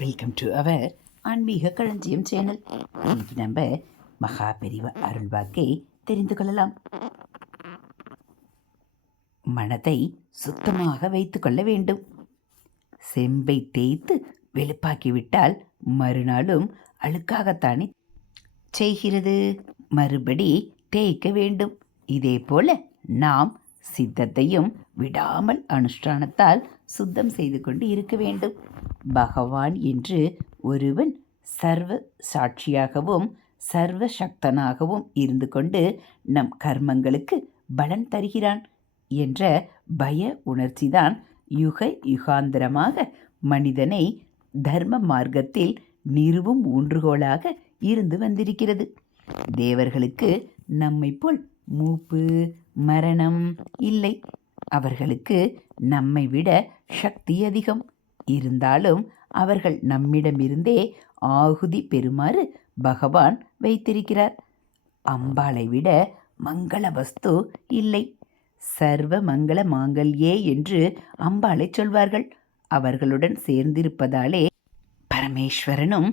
Welcome to our ஆன்மீக களஞ்சியம் channel. இன்னைக்கு நம்ம மகா பெரிவ அருள்வாக்கை தெரிந்து கொள்ளலாம். மனதை சுத்தமாக வைத்து கொள்ள வேண்டும். செம்பை தேய்த்து வெளுப்பாக்கிவிட்டால் மறுநாளும் அழுக்காகத்தானே செய்கிறது. மறுபடி தேய்க்க வேண்டும். இதே போல நாம் சித்தத்தையும் விடாமல் அனுஷ்டானத்தால் சுத்தம் செய்து கொண்டு இருக்க வேண்டும். பகவான் என்று ஒருவன் சர்வ சாட்சியாகவும் சர்வ சக்தனாகவும் இருந்து கொண்டு நம் கர்மங்களுக்கு பலன் தருகிறான் என்ற பய உணர்ச்சிதான் யுக யுகாந்தரமாக மனிதனை தர்ம மார்க்கத்தில் நிறுவும் ஊன்றுகோலாக இருந்து வந்திருக்கிறது. தேவர்களுக்கு நம்மை போல் மூப்பு மரணம் இல்லை. அவர்களுக்கு நம்மை விட சக்தி அதிகம். இருந்தாலும் அவர்கள் நம்மிடமிருந்தே ஆகுதி பெறுமாறு பகவான் வைத்திருக்கிறார். அம்பாளை விட மங்கள வஸ்து இல்லை. சர்வ மங்கள மாங்கல்யே என்று அம்பாளை சொல்வார்கள். அவர்களுடன் சேர்ந்திருப்பதாலே பரமேஸ்வரனும்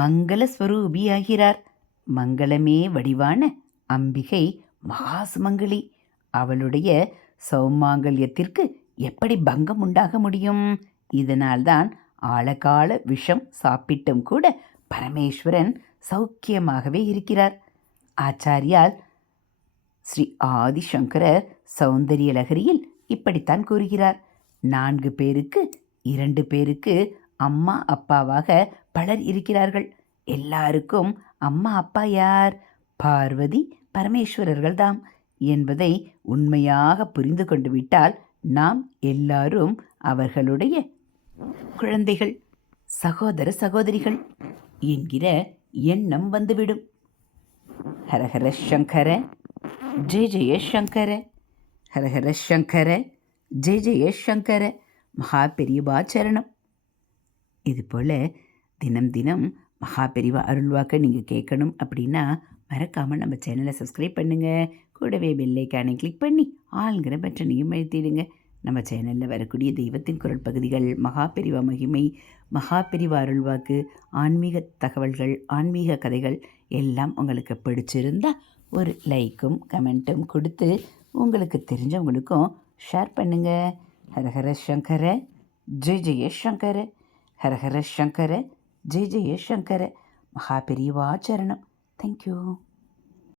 மங்கள ஸ்வரூபியாகிறார். மங்களமே வடிவான அம்பிகை மகாசுமங்கலி. அவளுடைய சௌமாங்கல்யத்திற்கு எப்படி பங்கம் உண்டாக முடியும்? இதனால்தான் ஆழகால விஷம் சாப்பிட்டும் கூட பரமேஸ்வரன் சௌக்கியமாகவே இருக்கிறார். ஆச்சாரியால் ஸ்ரீ ஆதிசங்கரர் சௌந்தரிய லகரியில் இப்படித்தான் கூறுகிறார். 4 பேருக்கு 2 பேருக்கு அம்மா அப்பாவாக பலர் இருக்கிறார்கள். எல்லாருக்கும் அம்மா அப்பா யார்? பார்வதி பரமேஸ்வரர்கள்தாம் என்பதை உண்மையாக புரிந்து கொண்டு விட்டால் நாம் எல்லாரும் அவர்களுடைய குழந்தைகள், சகோதர சகோதரிகள் என்கிற எண்ணம் வந்துவிடும். ஹரஹர சங்கர ஜெய ஜெய சங்கர, ஹரஹர சங்கர ஜெய ஜெய சங்கர. மகா பெரியவா சரணம். இதுபோல் தினம் தினம் மகா பெரியவா அருள்வாக்க நீங்கள் கேட்கணும் அப்படின்னா மறக்காமல் நம்ம சேனலை சப்ஸ்கிரைப் பண்ணுங்கள். கூடவே பெல்லைக்கானை கிளிக் பண்ணி ஆளுங்கிற பட்டனையும் அழுத்திடுங்க. நம்ம சேனலில் வரக்கூடிய தெய்வத்தின் குரல் பகுதிகள், மகா பெரிவா மகிமை, மகா பெரிவா அருள்வாக்கு, ஆன்மீக தகவல்கள், ஆன்மீக கதைகள் எல்லாம் உங்களுக்கு பிடிச்சிருந்தால் ஒரு லைக்கும் கமெண்ட்டும் கொடுத்து உங்களுக்கு தெரிஞ்சவங்களுக்கும் ஷேர் பண்ணுங்கள். ஹரஹர சங்கர ஜெய ஜெய சங்கர, ஹரஹர சங்கர ஜெய ஜெய சங்கர. மகா பெரிவா சரணம். தேங்க்யூ.